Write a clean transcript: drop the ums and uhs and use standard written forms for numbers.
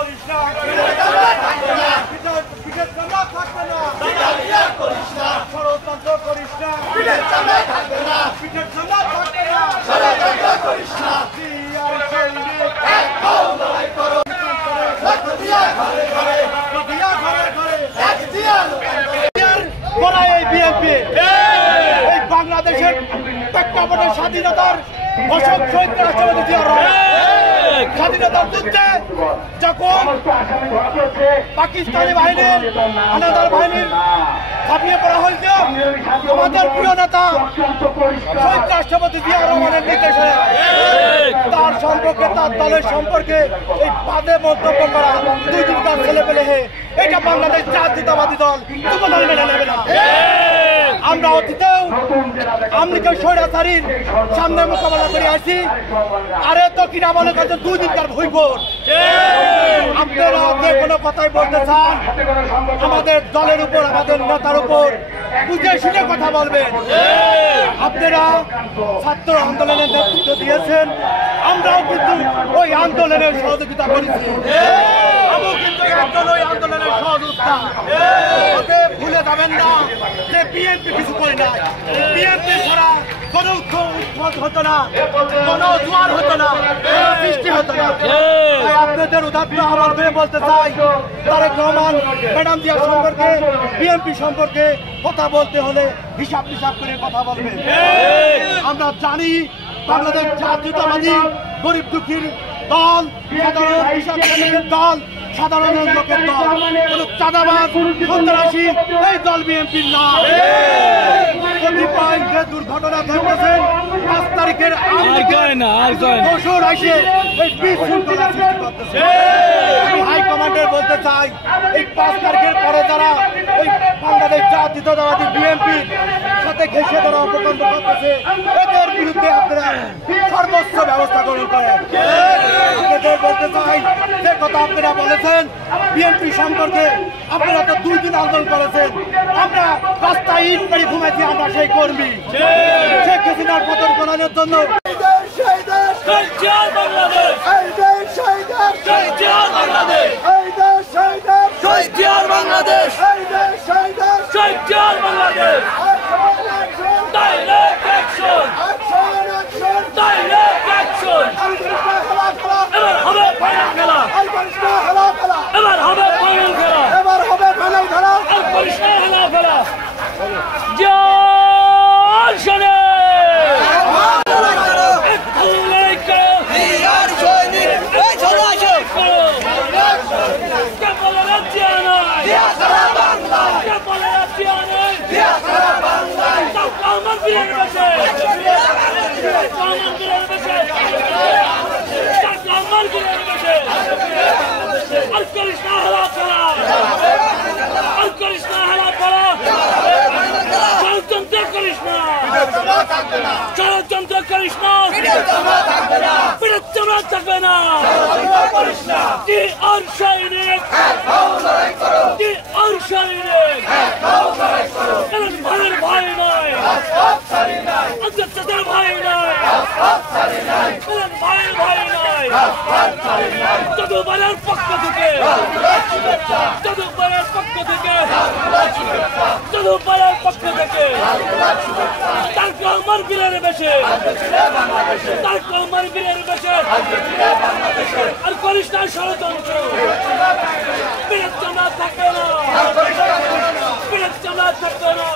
করিস না পিঠের চামড়া থাকবে না ষড়যন্ত্র করিস না পিঠের চামড়া থাকবে না ষড়যন্ত্র করিস না বাংলাদেশের প্রেক্ষাপটের স্বাধীনতার অশোক শহীদ রাষ্ট্রপতি জিয়া রহমান স্বাধীনতার যুদ্ধে যখন পাকিস্তানি বাহিনীর হানাদার বাহিনীর ছাপিয়ে পড়া হয়েছে আমাদের প্রিয় নেতা শহীদ রাষ্ট্রপতি জিয়া রহমানের নির্দেশে তার সম্পর্কে তার দলের সম্পর্কে এই বাদে মন্তব্য করা দুই দিনকার ছেলে পেলে এটা বাংলাদেশ জাতীয়তাবাদী দল যুবদল মেনে নেবে না। আমরা অতীতেও আমলিকের স্বৈরাচারীর সামনে মোকাবেলা করে আসি আরে তো কিনা মনে করছে দুই দিনকার ভুইভোর আপনারা যে কোনো কথাই বলতে চান আমাদের দলের উপর আমাদের নেতার উপর বুঝে শুনে কথা বলবেন। আপনারা ছাত্র আন্দোলনের নেতৃত্ব দিয়েছেন আমরাও কিন্তু ওই আন্দোলনের সহযোগিতা করেছি আমরাও কিন্তু একজন ওই আন্দোলনের সহযোগিতা ভুলে যাবেন না যে বিএনপি কিছু করে নাই বিএনপি ছাড়া কোনো উৎসব হতো না কোনো জোয়ার হতো না কোনো সৃষ্টি হতো না। আপনাদের উদাত্ত আহ্বান করে বলতে চাই তারেক রহমান ম্যাডাম জিয়া সম্পর্কে বিএনপি সম্পর্কে কথা বলতে হলে হিসাব করে কথা বলবেন। আমরা জানি বাংলাদেশ জাতীয়তাবাদী গরিব দুঃখীর দল সাধারণ কৃষক শ্রমিকের দল সাধারণ লোকের দল কোন চাঁদাবাজ সন্ত্রাসী এই দল বিএনপির না। কতিপয় যে দুর্ঘটনা ঘটেছেন 5 তারিখের দোসর এসে এই বিশৃঙ্খলা সৃষ্টি করতেছে। আমি হাইকমান্ডের বলতে চাই এই 5 তারিখের পরে যারা ওই বাংলাদেশ জাতীয়তাবাদী বিএনপির সাথে ঘেঁষে ধরা অপকর্ম করতেছে এদের বিরুদ্ধে আপনারা সর্বোচ্চ ব্যবস্থা গ্রহণ করেন। আপনাদের বলতে চাই যে কথা আপনারা বলেছেন বিএনপি সম্পর্কে আপনারা তো 2 দিন আন্দোলন করেছেন আমরা রাস্তায় ইট করে ঘুমাইছি আমরা সেই কর্মী শেখ হাসিনার পতন করানোর জন্য ষড়যন্ত্র করিস না পিঠের চামড়া থাকবে না কি আর সৈনিক কি আর সৈনিক ভাইয়ের ভাই নয় অধ্যক্ষতার ভাই নয় ভাইয়ের ভাই নয় যদুবাইয়ের পক্ষ থেকে যদুবাইয়ের পক্ষ থেকে যদুবাইয়ের পক্ষ থেকে তার কলমার বীরের বেশে তার কলমার বীরের বেশে আর করিস না ষড়যন্ত্র পিঠের চামড়া থাকবে না পিঠের চামড়া থাকবে না